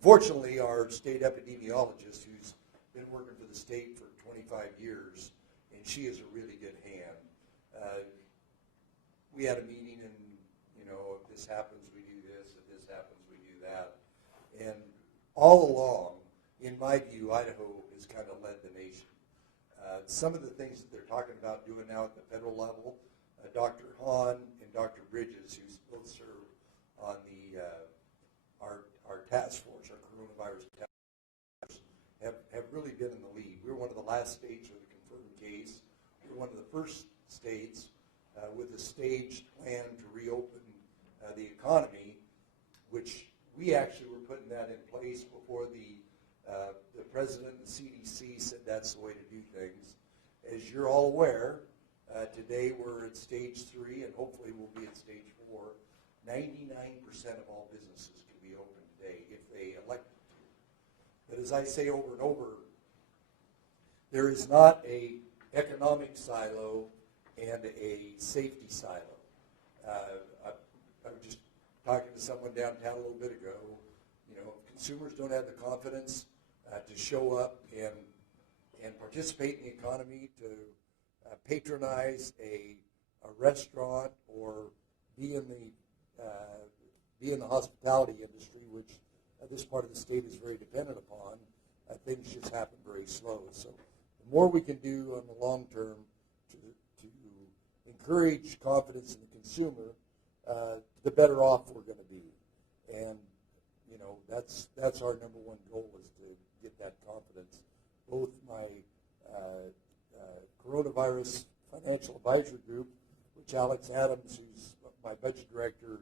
Fortunately, our state epidemiologist, who's been working for the state for 25 years, and she is a really good hand. We had a meeting, and if this happens, we do this. If this happens, we do that. And all along, in my view, Idaho has kind of led the nation. Some of the things that they're talking about doing now at the federal level, Dr. Hahn and Dr. Bridges, who both serve on the our task force, our coronavirus task force, have really been in the lead. We're one of the last states with a confirmed case. We're one of the first states with a staged plan to reopen the economy, which we actually were putting that in place before the president and the CDC said that's the way to do things. As you're all aware, today we're at stage 3, and hopefully we'll be at stage 4. 99% of all businesses can be open today if they elect to. But as I say over and over, there is not a economic silo and a safety silo. I was just talking to someone downtown a little bit ago. Consumers don't have the confidence to show up and participate in the economy, to patronize a restaurant or be in the hospitality industry, which this part of the state is very dependent upon. Things just happen very slow. So the more we can do on the long term to encourage confidence in the consumer, the better off we're going to be. And that's our number one goal, is to get that confidence. Both my coronavirus financial advisory group, which Alex Adams, who's my budget director,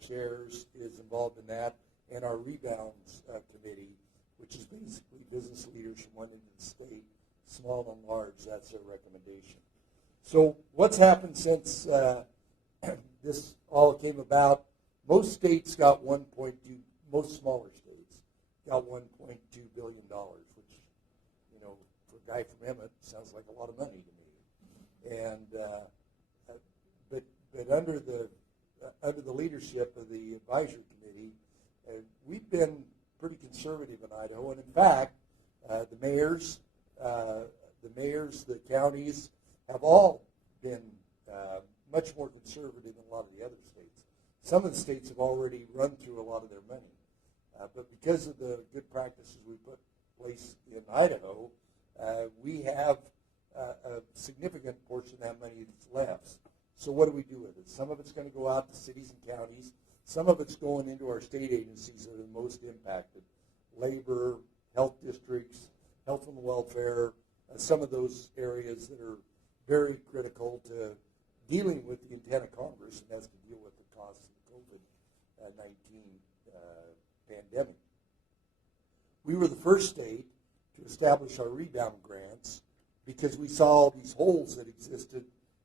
chairs, is involved in that, and our rebounds committee, which is basically business leaders from one end of the state, small and large. That's their recommendation. So what's happened since this all came about? Most states got most smaller states got $1.2 billion, which, for a guy from Emmett, sounds like a lot of money to me. And but under the leadership of the advisory committee, we've been pretty conservative in Idaho, and in fact, the mayors, the counties have all been much more conservative than a lot of the other states. Some of the states have already run through a lot of their money, but because of the good practices we put in place in Idaho, we have a significant portion of that money that's left. So what do we do with it? Some of it's going to go out to cities and counties. Some of it's going into our state agencies that are the most impacted: labor, health districts, health and welfare, some of those areas that are very critical to dealing with the intent of Congress, and that's to deal with the costs of the COVID-19 pandemic. We were the first state to establish our rebound grants because we saw all these holes that existed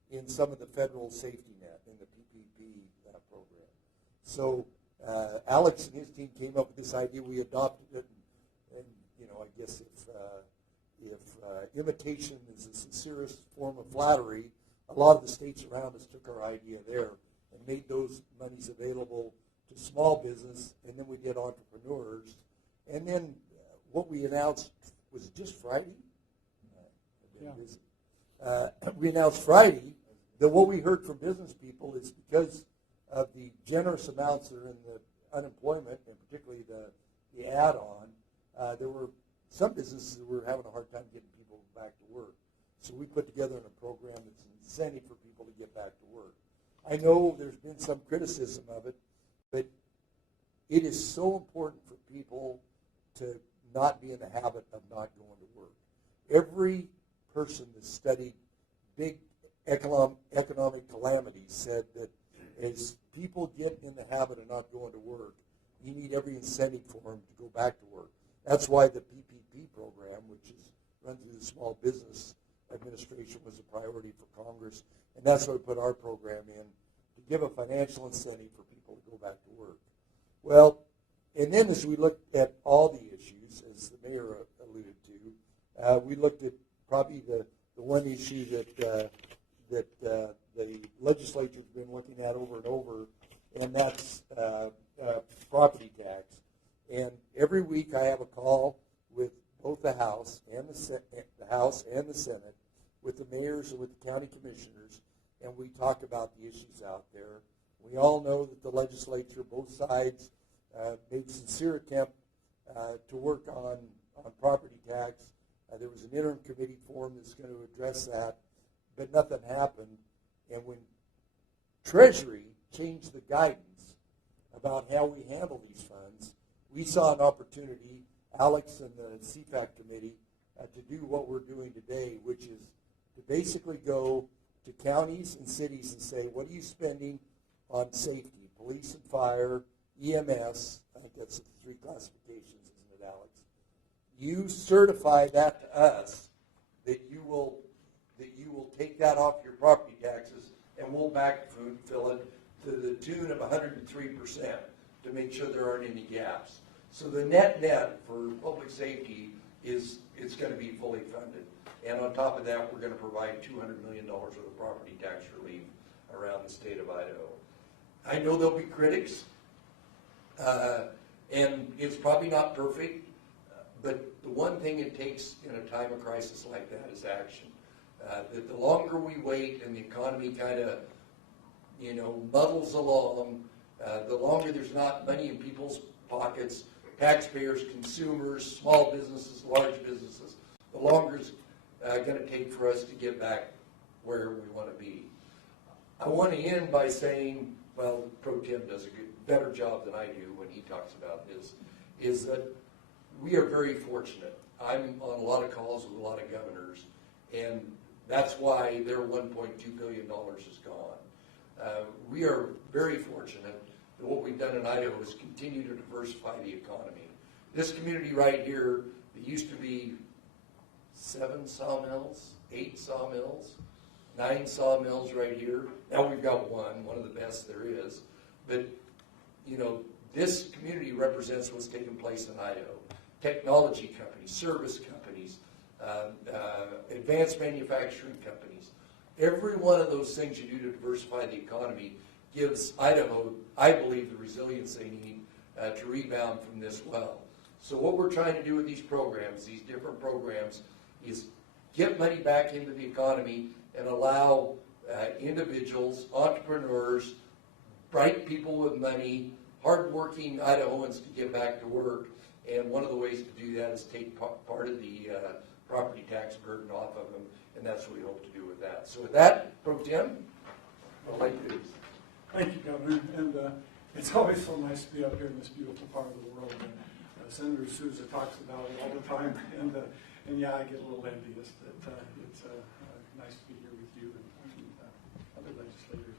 in some of the federal safety net in the PPP program. So Alex and his team came up with this idea. We adopted it, and I guess if imitation is the sincerest form of flattery, a lot of the states around us took our idea there and made those monies available to small business, and then we did entrepreneurs. And then what we announced was just Friday. We announced Friday that what we heard from business people is because of the generous amounts that are in the unemployment, and particularly the add-on, there were some businesses that were having a hard time getting people back to work. So we put together a program that's an incentive for people to get back to work. I know there's been some criticism of it, but it is so important for people to not be in the habit of not going to work. Every person that studied big economic calamities said that as people get in the habit of not going to work, you need every incentive for them to go back to work. That's why the PPP program, which is run through the Small Business Administration, was a priority for Congress, and that's why we put our program in, to give a financial incentive for people to go back to work. Well, and then as we looked at all the issues, as the mayor alluded to, we looked at probably the one issue that the legislature's been looking at over and over, and that's property tax. And every week I have a call with both the House and the Senate, with the mayors and with the county commissioners, and we talk about the issues out there. We all know that the legislature, both sides, made sincere attempt to work on property tax. There was an interim committee formed that's going to address that, but nothing happened. And when Treasury changed the guidance about how we handle these funds, we saw an opportunity, Alex and the CFAC committee, to do what we're doing today, which is to basically go to counties and cities and say, what are you spending on safety, police and fire, EMS? I think that's the three classifications, isn't it, Alex? You certify that to us that you will take that off your property taxes, and we'll backfill it to the tune of 103% to make sure there aren't any gaps. So the net for public safety is it's going to be fully funded. And on top of that, we're going to provide $200 million worth of property tax relief around the state of Idaho. I know there'll be critics, and it's probably not perfect, but the one thing it takes in a time of crisis like that is action. That the longer we wait and the economy kind of, muddles along, the longer there's not money in people's pockets, taxpayers, consumers, small businesses, large businesses, the longer it's going to take for us to get back where we want to be. I want to end by saying, well, Pro Tem does a better job than I do when he talks about this, is that we are very fortunate. I'm on a lot of calls with a lot of governors, and that's why their $1.2 billion is gone. We are very fortunate that what we've done in Idaho is continue to diversify the economy. This community right here, that used to be 7 sawmills, 8 sawmills, 9 sawmills right here. Now we've got one of the best there is. But, this community represents what's taking place in Idaho. Technology companies, service companies, advanced manufacturing companies. Every one of those things you do to diversify the economy gives Idaho, I believe, the resilience they need to rebound from this well. So what we're trying to do with these programs, these different programs, is get money back into the economy and allow individuals, entrepreneurs, bright people with money, hardworking Idahoans to get back to work. And one of the ways to do that is take part of the property tax burden off of them, and that's what we hope to do with that. So with that, Pro Tem, I'd like to. Thank you, Governor. And it's always so nice to be up here in this beautiful part of the world. And Senator Sousa talks about it all the time. And yeah, I get a little envious that it's nice to be here with you and other legislators.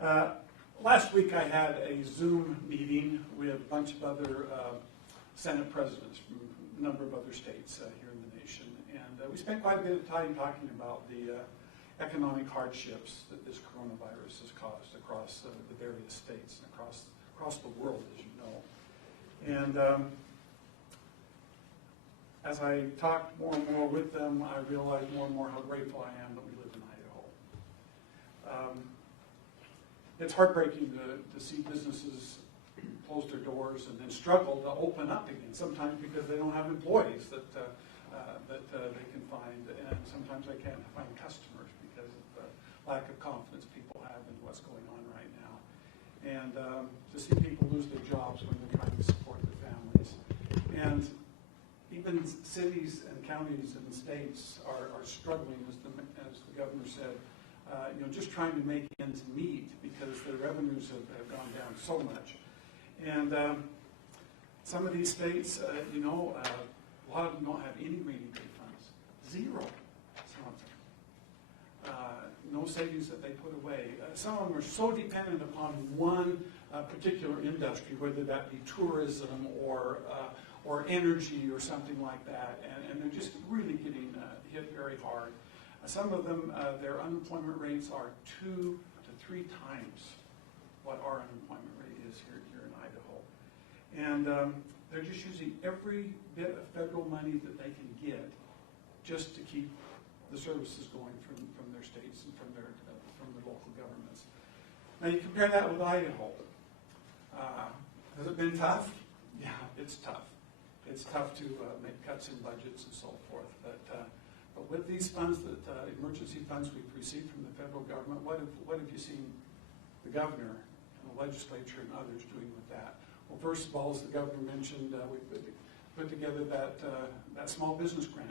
But last week I had a Zoom meeting with a bunch of other Senate presidents from a number of other states here in the nation. And we spent quite a bit of time talking about the economic hardships that this coronavirus has caused across the various states and across the world, as you know. And as I talked more and more with them, I realized more and more how grateful I am that we live in Idaho. It's heartbreaking to see businesses close their doors and then struggle to open up again, sometimes because they don't have employees that they can find, and sometimes they can't find customers because of the lack of confidence people have in what's going on right now. And to see people lose their jobs when they're trying to support their families. And even cities and counties and states are struggling, as the governor said, just trying to make ends meet because their revenues have gone down so much. And some of these states, a lot of them don't have any rainy day funds. Zero. Some of them. No savings that they put away. Some of them are so dependent upon one particular industry, whether that be tourism or energy or something like that, and they're just really getting hit very hard. Some of them, their unemployment rates are 2 to 3 times what our unemployment rate is here in Idaho. And they're just using every bit of federal money that they can get just to keep the services going from their states and from their local governments. Now you compare that with Idaho. Has it been tough? Yeah, it's tough. It's tough to make cuts in budgets and so forth. But with these funds, that emergency funds we've received from the federal government, what have you seen the governor and the legislature and others doing with that? Well, first of all, as the governor mentioned, we put together that small business grant,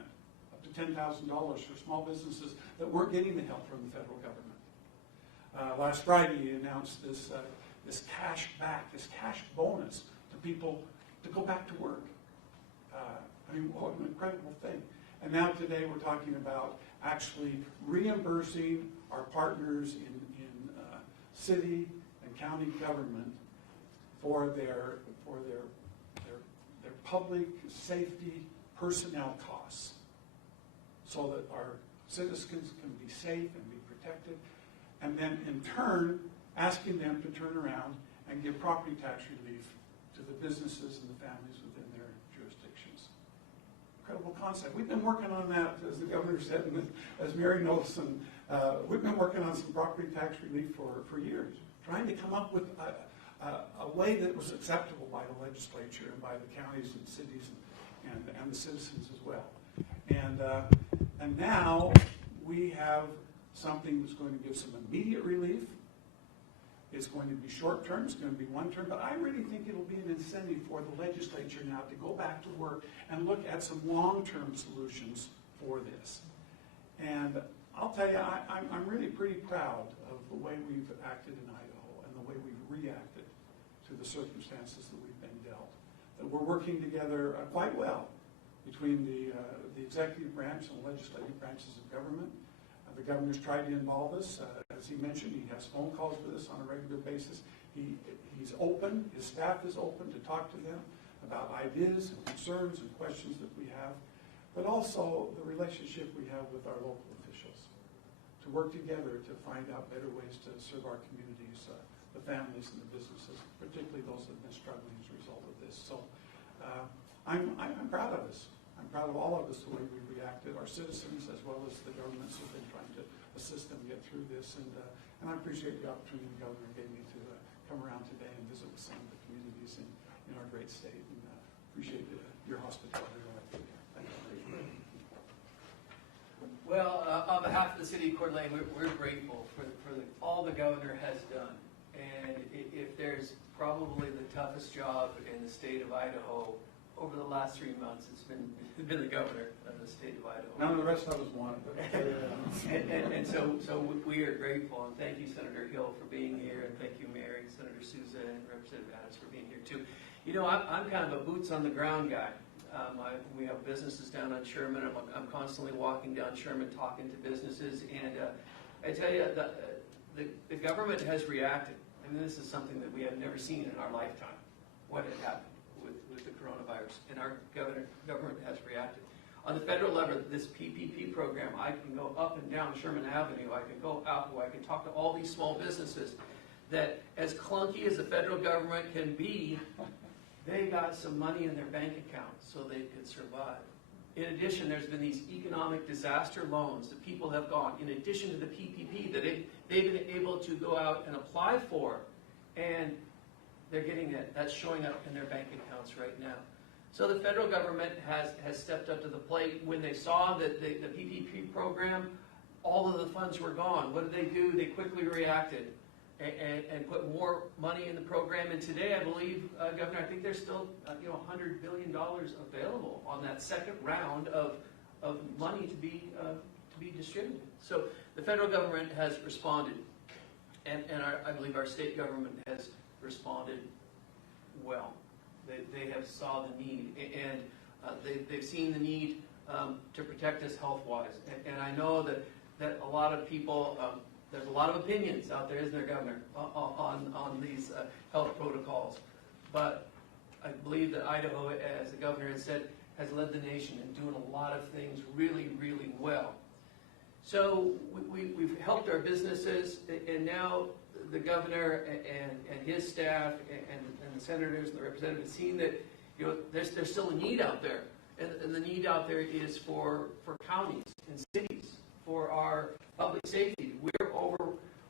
up to $10,000 for small businesses that weren't getting the help from the federal government. Last Friday, he announced this cash bonus to people to go back to work. I mean, what an incredible thing. And now today we're talking about actually reimbursing our partners in city and county government for their public safety personnel costs, so that our citizens can be safe and be protected, and then in turn asking them to turn around and give property tax relief to the businesses and the families within their jurisdictions. Incredible concept. We've been working on that, as the governor said, and as Mary knows, and we've been working on some property tax relief for years, trying to come up with a way that was acceptable by the legislature and by the counties and cities and the citizens as well. And now we have something that's going to give some immediate relief. It's going to be short term, it's going to be one term, but I really think it'll be an incentive for the legislature now to go back to work and look at some long-term solutions for this. And I'll tell you, I'm really pretty proud of the way we've acted in Idaho and the way we've reacted to the circumstances that we've been dealt. That we're working together quite well between the executive branch and the legislative branches of government. The governor's tried to involve us. As he mentioned, he has phone calls with us on a regular basis. He's open, his staff is open to talk to them about ideas and concerns and questions that we have, but also the relationship we have with our local officials, to work together to find out better ways to serve our communities, the families and the businesses, particularly those that have been struggling as a result of this. So I'm proud of us. I'm proud of all of us, the way we reacted, our citizens as well as the governments who have been trying to assist them get through this. And I appreciate the opportunity the governor gave me to come around today and visit with some of the communities in our great state. And appreciate your hospitality. Thank you. Well, on behalf of the city of Coeur d'Alene, we're grateful for all the governor has done. And if there's probably the toughest job in the state of Idaho over the last 3 months, it's been the governor of the state of Idaho. None of the rest of us want it. and so we are grateful, and thank you, Senator Hill, for being here, and thank you, Mary, Senator Souza, and Representative Adams for being here too. You know, I'm kind of a boots on the ground guy. We have businesses down on Sherman. I'm constantly walking down Sherman talking to businesses, and I tell you, the government has reacted. I mean, this is something that we have never seen in our lifetime, what had happened with the coronavirus, and our government has reacted. On the federal level, this PPP program, I can go up and down Sherman Avenue, I can go out, I can talk to all these small businesses that, as clunky as the federal government can be, they got some money in their bank account so they could survive. In addition, there's been these economic disaster loans that people have gone, in addition to the PPP, that they've been able to go out and apply for, and they're getting it. That's showing up in their bank accounts right now. So the federal government has stepped up to the plate. When they saw that the PPP program, all of the funds were gone. What did they do? They quickly reacted and put more money in the program. And today, I believe, Governor, I think there's still $100 billion available on that second round of money to be distributed. So the federal government has responded, and I believe our state government has responded well. They have saw the need, and they've seen the need to protect us health-wise. And I know that a lot of people, there's a lot of opinions out there, isn't there, Governor, on these health protocols. But I believe that Idaho, as the governor has said, has led the nation in doing a lot of things really, really well. So we've helped our businesses, and now the governor and his staff and the senators and the representatives seen that there's still a need out there, and the need out there is for counties and cities, for our public safety.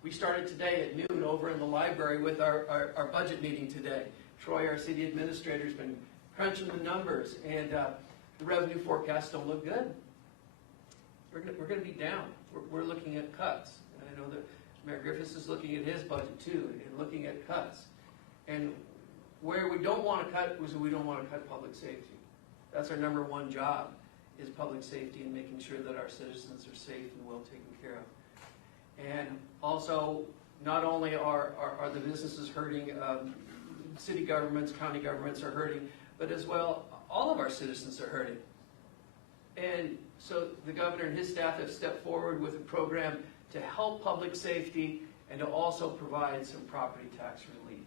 We started today at noon over in the library with our budget meeting today, Troy, our city administrator, has been crunching the numbers, and the revenue forecasts don't look good. We're going to be down. We're looking at cuts. And I know that Mayor Griffiths is looking at his budget too, and looking at cuts. And where we don't want to cut is we don't want to cut public safety. That's our number one job, is public safety and making sure that our citizens are safe and well taken care of. And also, not only are the businesses hurting, city governments, county governments are hurting, but as well, all of our citizens are hurting. And so the governor and his staff have stepped forward with a program to help public safety and to also provide some property tax relief.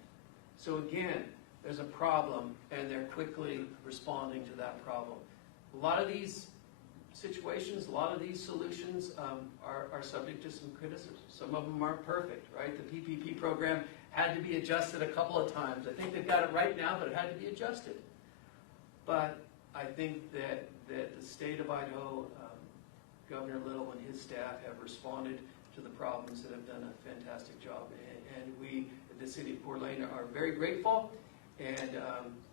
So again, there's a problem, and they're quickly responding to that problem. A lot of these situations, a lot of these solutions are subject to some criticism. Some of them aren't perfect, right? The PPP program had to be adjusted a couple of times. I think they've got it right now, but it had to be adjusted. But I think that the state of Idaho, Governor Little and his staff have responded to the problems and have done a fantastic job. And we, at the city of Coeur d'Alene, are very grateful, and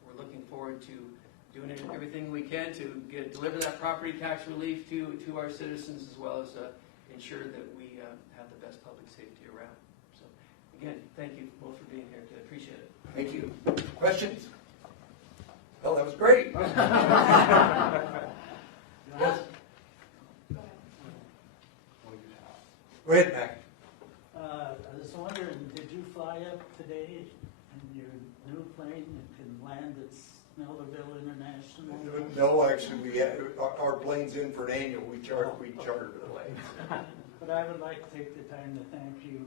we're looking forward to doing everything we can to deliver that property tax relief to our citizens, as well as ensure that we have the best public safety around. So again, thank you both for being here. I appreciate it. Thank you. Questions? Well, that was great. Go ahead, Mac. I was wondering, did you fly up today in your new plane that can land at Smellerville International? No, actually, we had, our plane's in for an annual. We chartered the plane. But I would like to take the time to thank you.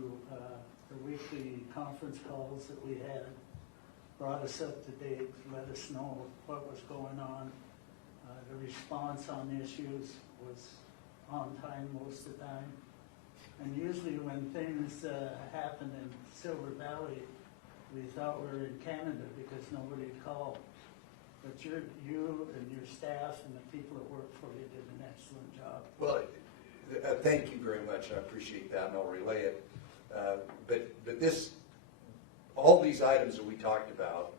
The weekly conference calls that we had brought us up to date, let us know what was going on. The response on issues was on time most of the time. And usually when things happen in Silver Valley, we thought we were in Canada because nobody called. But you and your staff and the people that work for you did an excellent job. Well, thank you very much. I appreciate that, and I'll relay it. But this, all these items that we talked about,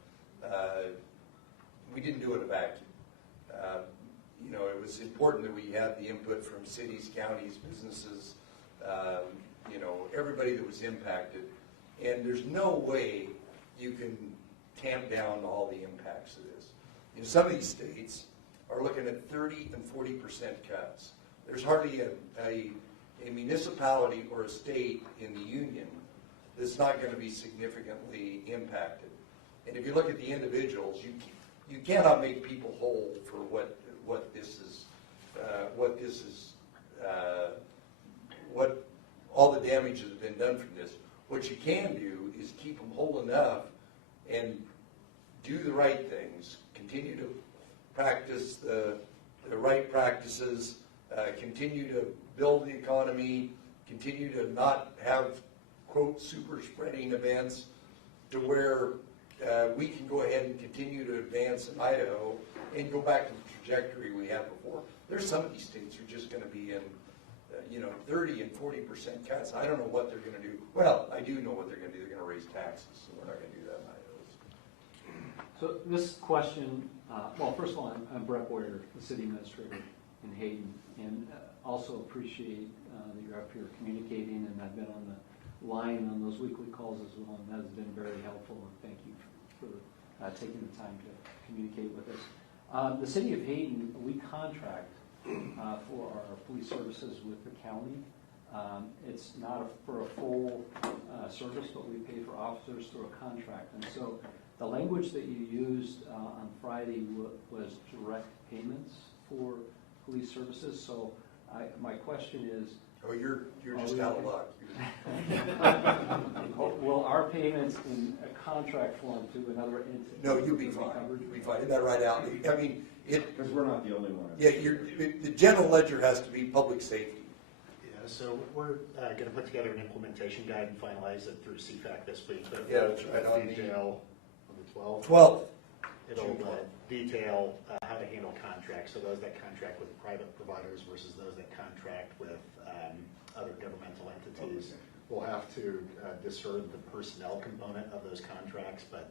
we didn't do it in a vacuum. You know, it was important that we had the input from cities, counties, businesses, you know, everybody that was impacted. And there's no way you can tamp down all the impacts of this. You know, some of these states are looking at 30 and 40% cuts. There's hardly a municipality or a state in the union that's not going to be significantly impacted. And if you look at the individuals, you cannot make people whole for what all the damage that has been done from this. What you can do is keep them whole enough and do the right things, continue to practice the right practices, continue to build the economy, continue to not have, quote, super spreading events, to where we can go ahead and continue to advance in Idaho and go back to the trajectory we had before. There's some of these states are just going to be in, 30 and 40% cuts. I don't know what they're going to do. Well, I do know what they're going to do. They're going to raise taxes, so we're not going to do that in Idaho. So this question, well, first of all, I'm Brent Boyer, the city administrator in Hayden, and also appreciate that you're up here communicating, and I've been on the line on those weekly calls as well, and that has been very helpful, and thank you for taking the time to communicate with us. The city of Hayden, we contract for our police services with the county. It's not for a full service, but we pay for officers through a contract. And so the language that you used on Friday was direct payments for police services. So my question is, Oh, you're just out of luck. will our payments in a contract form to another entity? No, you'll be fine. You'll be fine. Isn't that right, Al? I mean, Because we're not the only one. yeah, the general ledger has to be public safety. Yeah, so we're going to put together an implementation guide and finalize it through CFAC this week. But Yeah, that's right. On the detail on the 12th. 12th. It'll detail how to handle contracts. So those that contract with private providers versus those that contract with other governmental entities. We'll have to discern the personnel component of those contracts, but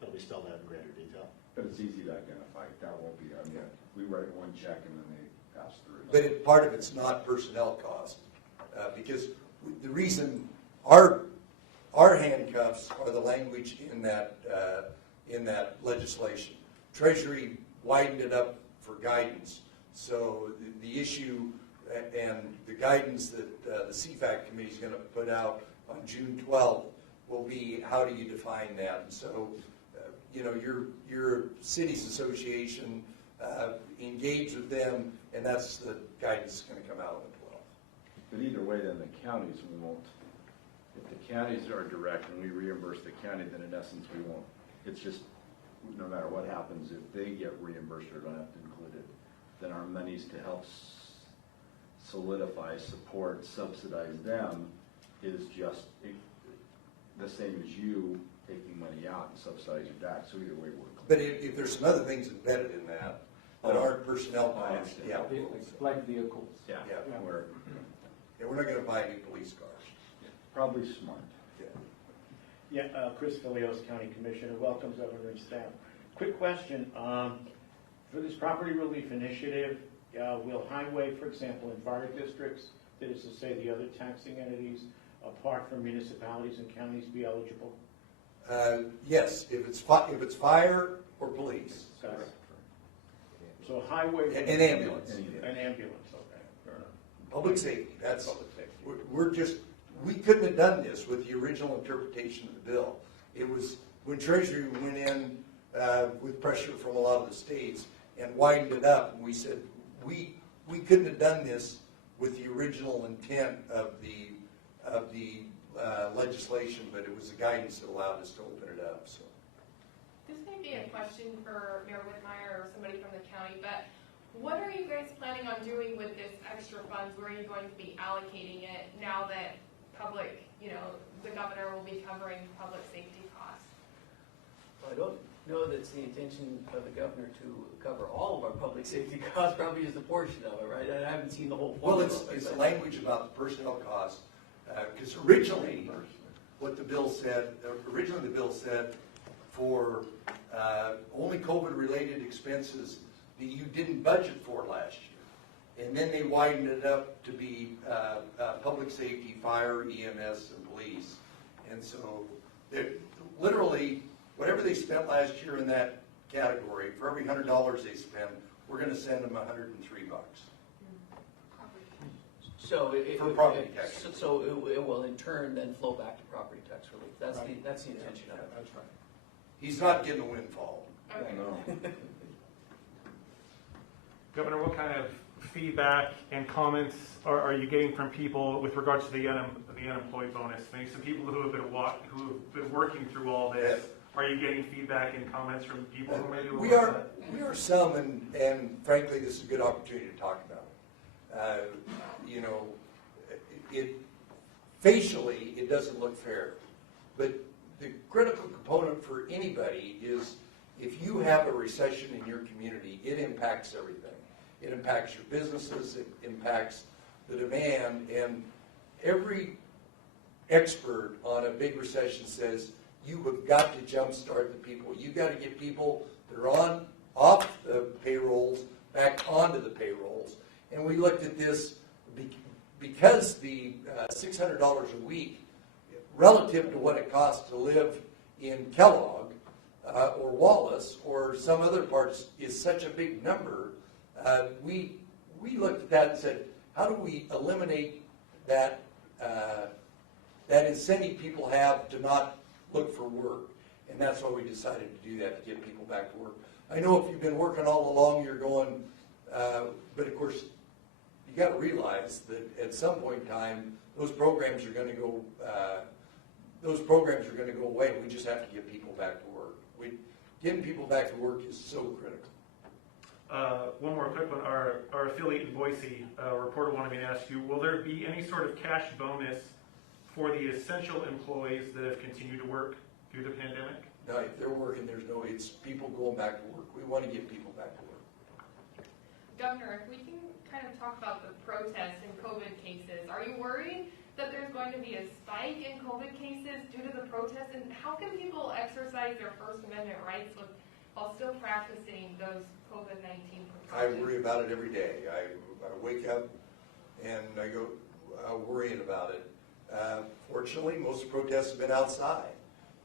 But we spelled out in greater detail. But it's easy to identify. That won't be, I mean, we write one check and then they pass through. But part of it's not personnel cost, because the reason our handcuffs are the language in that legislation. Treasury widened it up for guidance, so the issue and the guidance that the CFAC committee is going to put out on June 12th will be, how do you define that? And so, your city's association, engage with them, and that's the guidance that's going to come out on the 12th. But either way, then the counties, we won't, if the counties are direct and we reimburse the county, then in essence, we won't. It's just, no matter what happens, if they get reimbursed or don't have to include it, then our monies to help solidify, support, subsidize them is just the same as you taking money out and subsidizing back. So either way, we're. But if there's some other things embedded in that aren't personnel costs, yeah. Like vehicles. Yeah, Yeah. we're We're not going to buy new police cars. probably smart. Yeah. Yeah, Chris Filios, County Commissioner. Welcome, Governor and staff. Quick question. For this property relief initiative, will highway, for example, in fire districts, that is to say the other taxing entities, apart from municipalities and counties, be eligible? Yes, if it's fire or police. Got it. So highway. And ambulance. An ambulance, okay. Fair enough. Public safety, that's, Public safety. we couldn't have done this with the original interpretation of the bill. It was when Treasury went in with pressure from a lot of the states and widened it up, and we said, we couldn't have done this with the original intent of the legislation, but it was the guidance that allowed us to open it up, so. This may be a question for Mayor Whitmire or somebody from the county, but what are you guys planning on doing with this extra funds? Where are you going to be allocating it now that the governor will be covering public safety costs? I don't know that it's the intention of the governor to cover all of our public safety costs, probably just a portion of it, right? I haven't seen the whole Well, formula. it's the language about the personnel costs, because originally, what the bill said, for only COVID-related expenses that you didn't budget for last year. And then they widened it up to be public safety, fire, EMS, and police. And so, literally, whatever they spent last year in that category, for every $100 they spend, we're going to send them $103. So For property tax. So it will in turn then flow back to property tax relief. That's the intention of it. That's right. He's not getting a windfall. Okay. No. Governor, what kind of feedback and comments are you getting from people with regards to the unemployed bonus? Maybe some people who have been working through all this. Are you getting feedback and comments from people who maybe We are some, and frankly, this is a good opportunity to talk about it. Facially, it doesn't look fair, but the critical component for anybody is if you have a recession in your community, it impacts everything. It impacts your businesses, it impacts the demand, and every expert on a big recession says you have got to jumpstart the people. You've got to get people that are off the payrolls back onto the payrolls. And we looked at this because the $600 a week, relative to what it costs to live in Kellogg or Wallace or some other parts, is such a big number. We looked at that and said, how do we eliminate that incentive people have to not look for work? And that's why we decided to do that, to get people back to work. I know if you've been working all along, you're going, but of course, you got to realize that at some point in time, those programs are going to go. Away. We just have to get people back to work. Getting people back to work is so critical. One more quick one. Our affiliate in Boise, a reporter wanted me to ask you, will there be any sort of cash bonus for the essential employees that have continued to work through the pandemic? No, if they're working, it's people going back to work. We want to get people back to work. Governor, if we can kind of talk about the protests and COVID cases, are you worried that there's going to be a spike in COVID cases due to the protests? And how can people exercise their First Amendment rights while still practicing those COVID-19 I precautions? worry about it every day. I wake up and I go worrying about it. Fortunately, most protests have been outside.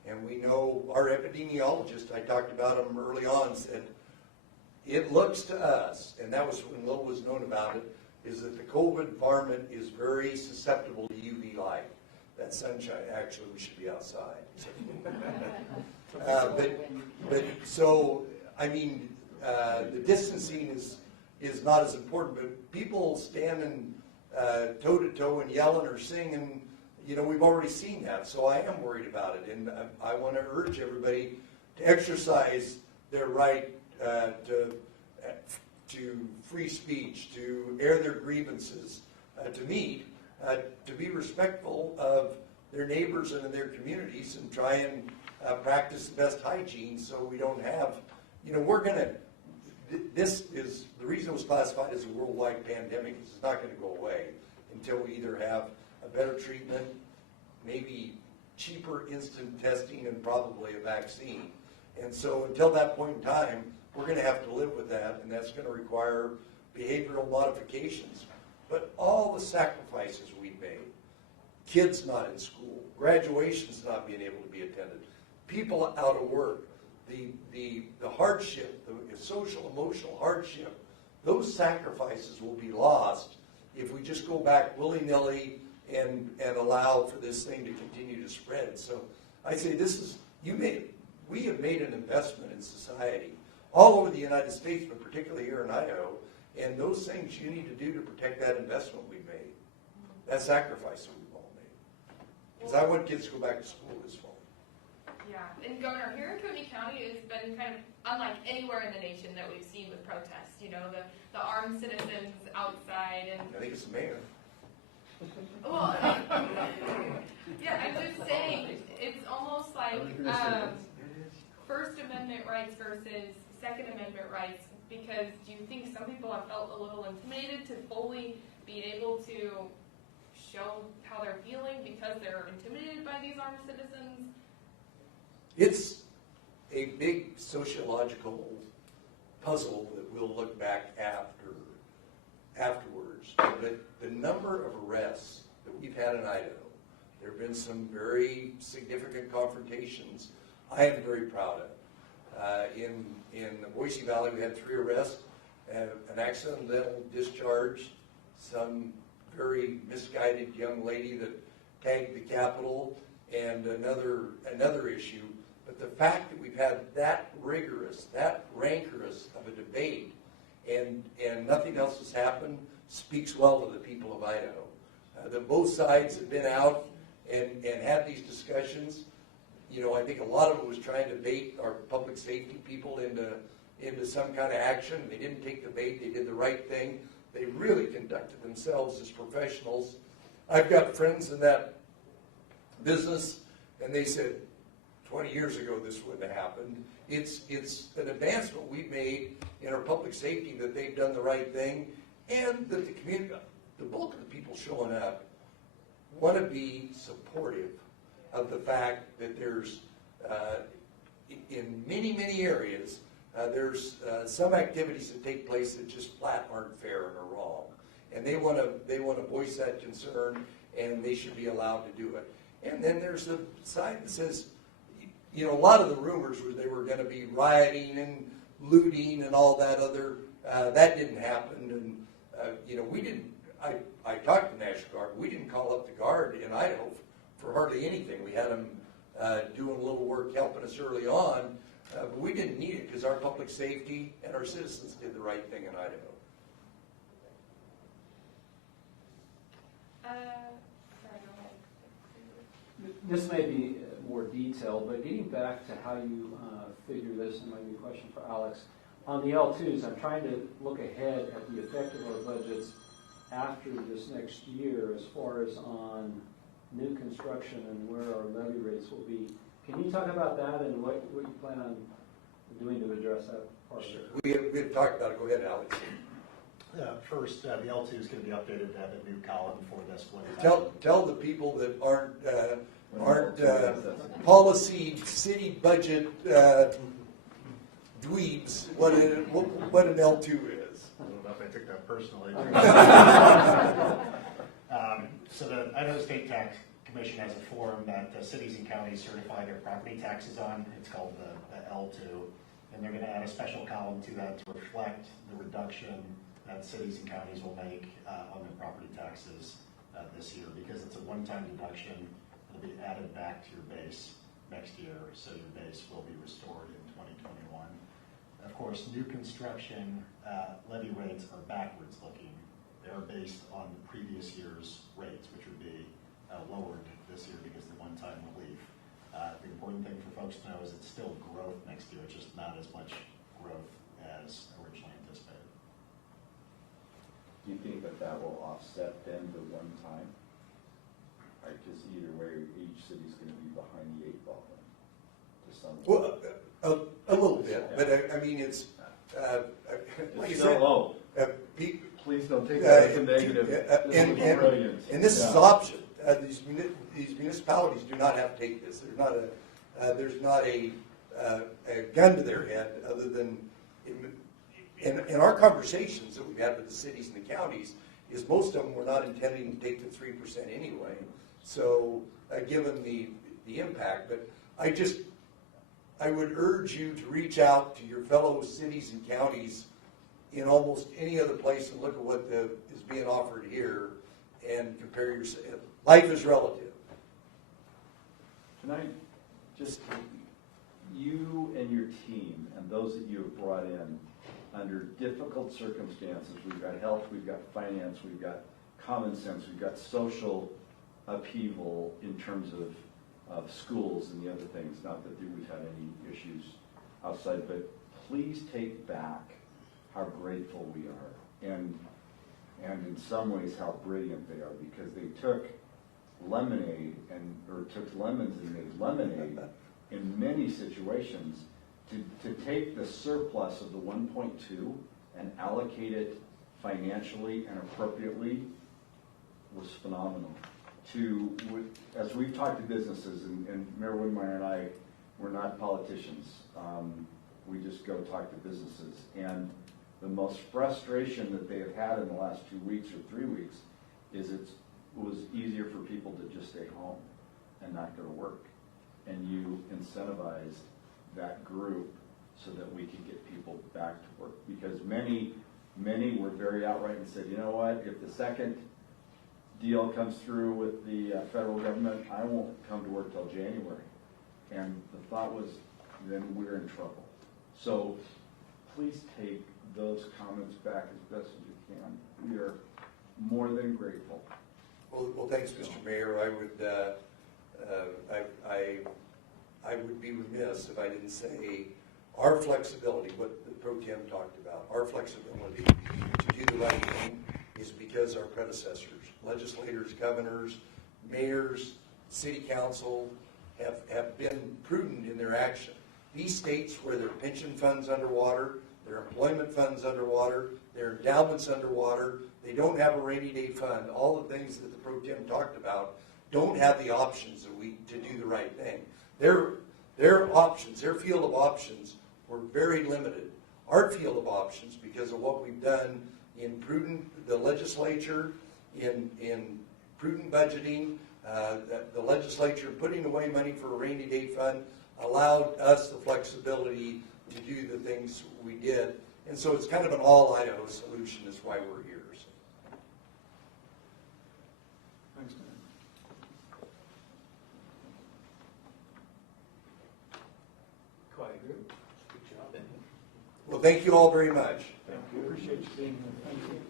And we know our epidemiologist, I talked about him early on, said, it looks to us, and that was when Little was known about it, is that the COVID environment is very susceptible to UV light. That sunshine, actually, we should be outside. But so, I mean, the distancing is not as important, but people standing toe to toe and yelling or singing, you know, we've already seen that, so I am worried about it, and I want to urge everybody to exercise their right to free speech, to air their grievances, to meet, to be respectful of their neighbors and in their communities, and try and practice the best hygiene so we don't have, you know, we're going to, this is, the reason it was classified as a worldwide pandemic is it's not going to go away until we either have a better treatment, maybe cheaper instant testing, and probably a vaccine. And so until that point in time, we're going to have to live with that, and that's going to require behavioral modifications. But all the sacrifices we've made, kids not in school, graduations not being able to be attended, people out of work, the hardship, the social, emotional hardship, those sacrifices will be lost if we just go back willy-nilly and allow for this thing to continue to spread. So I say this is, we have made an investment in society all over the United States, but particularly here in Idaho, and those things you need to do to protect that investment we've made, that sacrifice that we've all made. Because I want kids to go back to school this fall. Yeah, and Governor, here in Coeur County, it's been kind of unlike anywhere in the nation that we've seen with protests. You know, the armed citizens outside, and I think it's the mayor. well, yeah, I'm just saying, it's almost like First Amendment rights versus Second Amendment rights. Because do you think some people have felt a little intimidated to fully be able to show how they're feeling because they're intimidated by these armed citizens? It's a big sociological puzzle that we'll look back afterwards. But the number of arrests that we've had in Idaho, there have been some very significant confrontations I am very proud of. In the Boise Valley, we had 3 arrests, an accidental discharge, some very misguided young lady that tagged the Capitol, and another issue. But the fact that we've had that rigorous, that rancorous of a debate, and nothing else has happened, speaks well to the people of Idaho. That both sides have been out and had these discussions. You know, I think a lot of it was trying to bait our public safety people into some kind of action. They didn't take the bait. They did the right thing. They really conducted themselves as professionals. I've got friends in that business, and they said 20 years ago this wouldn't have happened. It's an advancement we've made in our public safety that they've done the right thing, and that the community, the bulk of the people showing up, want to be supportive of the fact that there's, in many, many areas, there's some activities that take place that just flat aren't fair and are wrong. And they want to voice that concern, and they should be allowed to do it. And then there's the side that says, you know, a lot of the rumors were they were going to be rioting and looting and all that other, that didn't happen. And, you know, we didn't, I talked to the National Guard, we didn't call up the Guard in Idaho for hardly anything. We had them doing a little work helping us early on, but we didn't need it because our public safety and our citizens did the right thing in Idaho. Sorry, go ahead. This may be more detailed, but getting back to how you figure this, and maybe a question for Alex. On the L2s, I'm trying to look ahead at the effect of our budgets after this next year as far as on new construction and where our levy rates will be. Can you talk about that and what you plan on doing to address that part of it? We have talked about it. Go ahead, Alex. First, the L2 is going to be updated to have a new column for this one. Tell the people that aren't policy city budget dweebs what an L2 is. I don't know if I took that personally. So the Idaho State Tax Commission has a form that cities and counties certify their property taxes on. It's called the L2. And they're going to add a special column to that to reflect the reduction that cities and counties will make on their property taxes this year, because it's a one-time deduction. It'll be added back to your base next year, so your base will be restored in 2021. Of course, new construction levy rates are backwards looking. They're based on the previous year's rates, which would be lowered this year because of the one-time relief. The important thing for folks to know is it's still growth next year, it's just not as much growth as originally anticipated. Do you think that that will offset then the one time? Right, because either way, each city's going to be behind the 8 ball then, to some Well, a little bit, but I mean, it's, like I It's said, so low. Please don't take that as a negative. and this is option. These municipalities do not have to take this. There's not a gun to their head, other than in our conversations that we've had with the cities and the counties, is most of them were not intending to take the 3% anyway. So given the impact, but I would urge you to reach out to your fellow cities and counties in almost any other place and look at what is being offered here and compare your. Life is relative. Can I just, you and your team and those that you have brought in under difficult circumstances, we've got health, we've got finance, we've got common sense, we've got social upheaval in terms of schools and the other things, not that we've had any issues outside, but please take back how grateful we are, and in some ways how brilliant they are, because they took lemonade or took lemons and made lemonade in many situations to take the surplus of the 1.2 and allocate it financially and appropriately was phenomenal. As we've talked to businesses, and Mayor Woodmeyer and I, we're not politicians. We just go talk to businesses, and the most frustration that they have had in the last 2 weeks or 3 weeks is it was easier for people to just stay home and not go to work. And you incentivized that group so that we could get people back to work. Because many were very outright and said, you know what, if the second deal comes through with the federal government, I won't come to work till January. And the thought was, then we're in trouble. So please take those comments back as best as you can. We are more than grateful. Well, thanks, Mr. Mayor. I would be remiss if I didn't say our flexibility, what the Pro Tem talked about, our flexibility to do the right thing is because our predecessors, legislators, governors, mayors, city council have been prudent in their action. These states where their pension funds underwater, their employment funds underwater, their endowments underwater, they don't have a rainy day fund, all the things that the Pro Tem talked about, don't have the options to do the right thing. Their options, their field of options were very limited. Our field of options, because of what we've done in the legislature, in prudent budgeting, the legislature putting away money for a rainy day fund, allowed us the flexibility to do the things we did. And so it's kind of an all Idaho solution is why we're here. Thanks, Dan. Quiet group. Good job. Well, thank you all very much. Thank you. Appreciate you being here. Thank you.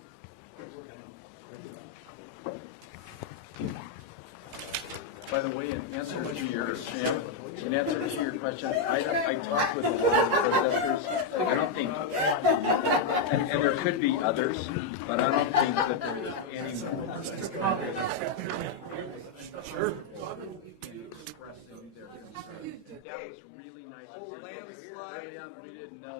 By the way, in answer to your question, I talked with a lot of protesters. I don't think, and there could be others, but I don't think that there is any. Sure. That was really nice. We didn't know.